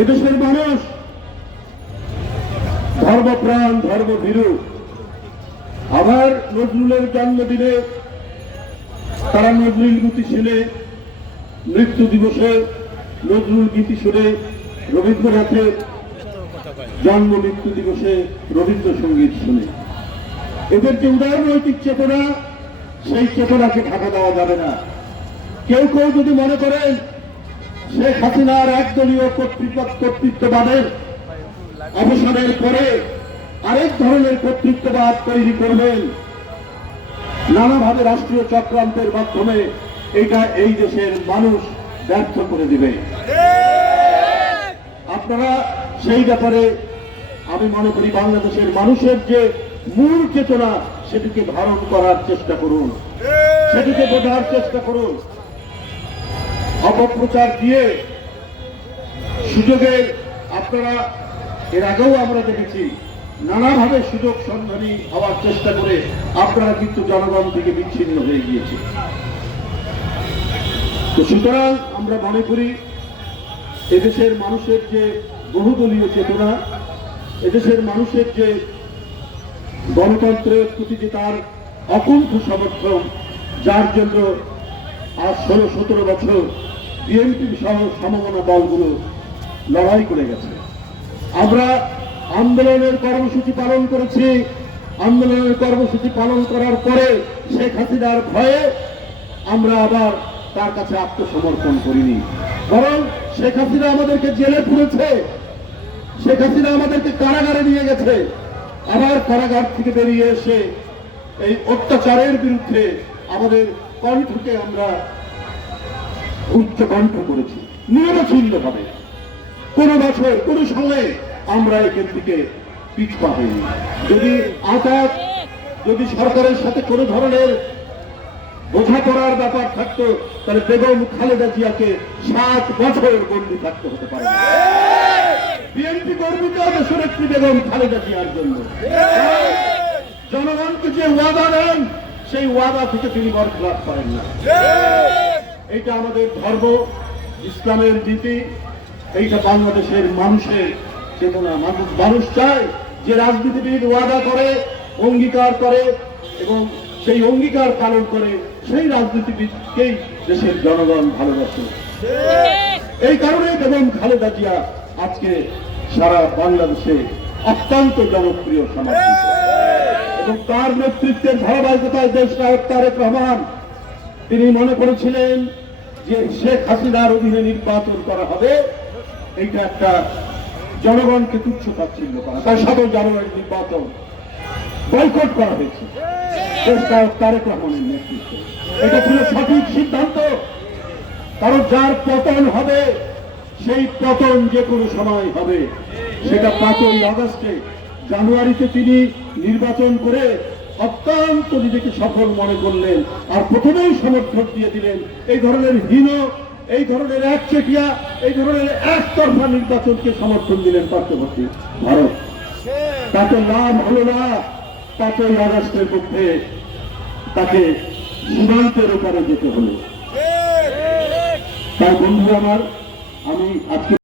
এদেশের মানুষ, ধর্মপ্রাণ, ধর্মভীরু। আবার নজরুলের জন্মদিনে তারা নজরুল গীতি শুনে, মৃত্যু দিবসে নজরুল গীতি শুনে রবীন্দ্রনাথের জন্ম মৃত্যু দিবসে রবীন্দ্রসঙ্গীত শুনে। এদের যে উদার নৈতিক চেতনা, সেই চেতনাকে ঢাকা দেওয়া যাবে না। কেউ কেউ যদি মনে করেন শেখ হাসিনার একদলীয় কর্তৃত্ববাদের অবসরের পরে আরেক ধরনের কর্তৃত্ববাদ তৈরি করবেন। নানাভাবে রাষ্ট্রীয় চক্রান্তের মাধ্যমে এটা এই দেশের মানুষ ব্যর্থ করে দিবে। আপনারা সেই ব্যাপারে আমি মনে করি বাংলাদেশের মানুষের যে মূল চেতনা, সেটিকে ধারণ করার চেষ্টা করুন। সেটিকে বোঝার চেষ্টা করুন। অপপ্রচার দিয়ে সুযোগের আপনারা, এর আগেও আমরা দেখেছি, নানাভাবে সুযোগ সন্ধানী হওয়ার চেষ্টা করে আপনারা কিন্তু জনগণ থেকে বিচ্ছিন্ন হয়ে গিয়েছে। তো সুতরাং আমরা মনে করি, এদেশের মানুষের যে বহুদলীয় চেতনা, এদেশের মানুষের যে গণতন্ত্রের প্রতি যে তার অকুণ্ঠ সমর্থন, যার জন্য আজ ষোলো সতেরো বছর বিএনপি সহ সমমনা দলগুলো লড়াই করে গেছে। আমরা আন্দোলনের কর্মসূচি পালন করেছি। আন্দোলনের কর্মসূচি পালন করার পরে শেখ হাসিনার ভয়ে আমরা আবার তার কাছে আত্মসমর্পণ করিনি। বরং শেখ হাসিনা আমাদেরকে জেলে পুরেছে। শেখ হাসিনা আমাদেরকে কারাগারে নিয়ে গেছে। আবার কারাগার থেকে বেরিয়ে এসে এই অত্যাচারের বিরুদ্ধে আমাদের কণ্ঠকে আমরা উচ্চ কণ্ঠ করেছি। নিরবচ্ছিন্ন ভাবে কোন বছর, কোন সময়ে আমরা এখান থেকে পিছপা হইনি। যদি আঘাত যদি সরকারের সাথে কোনো ধরনের বোঝাপড়ার ব্যাপার থাকতো, তাহলে বেগম খালেদা জিয়াকে সাত বছরের বন্দি থাকতে হতে পারে। বিএনপি গর্বিত দেশনেত্রী বেগম খালেদা জিয়ার জন্য। জনগণকে যে ওয়াদা দেন, সেই ওয়াদা থেকে তিনি বরখলাপ করেন না। এটা আমাদের ধর্ম ইসলামের নীতি এইটা বাংলাদেশের মানুষের চেতনা। মানুষ মানুষ চায় যে রাজনীতিবিদ ওয়াদা করে অঙ্গীকার করে এবং সেই অঙ্গীকার পালন করে সেই রাজনীতিবিদকেই দেশের জনগণ ভালোবাসে। এই কারণে বেগম খালেদা জিয়া আজকে সারা বাংলাদেশে অত্যন্ত জনপ্রিয় সমাজ এবং তার নেতৃত্বের ধারাবাহিকতায় দেশ নায়ক তারেক রহমান। তিনি মনে করেছিলেন যে শেখ হাসিনার অধীনে নির্বাচন করা হবে, এইটা একটা জনগণকে তুচ্ছ তাচ্ছিল্য করা তাই সাধারণ জানুয়ারি নির্বাচন বয়কট করা হয়েছে। তারেক রহমানের নেতৃত্বে। এটা ছিল সঠিক সিদ্ধান্ত। কারণ যার পতন হবে, সেই পতন যে কোনো সময় হবে। সেটা পাঁচই আগস্টে জানুয়ারিতে তিনি নির্বাচন করে অত্যন্ত নিজেকে সফল মনে করলেন আর প্রথমেই সমর্থন দিয়ে দিলেন, এই ধরনের হীন, এই ধরনের একচেটিয়া, এই ধরনের একতরফা নির্বাচনকে সমর্থন দিলেন পার্শ্ববর্তী ভারত। তাতে লাভ হলো না পাঁচই আগস্টের মধ্যে তাকে সীমান্তের ওপারে যেতে হলো। তাই বন্ধু আমার, আমি আজকে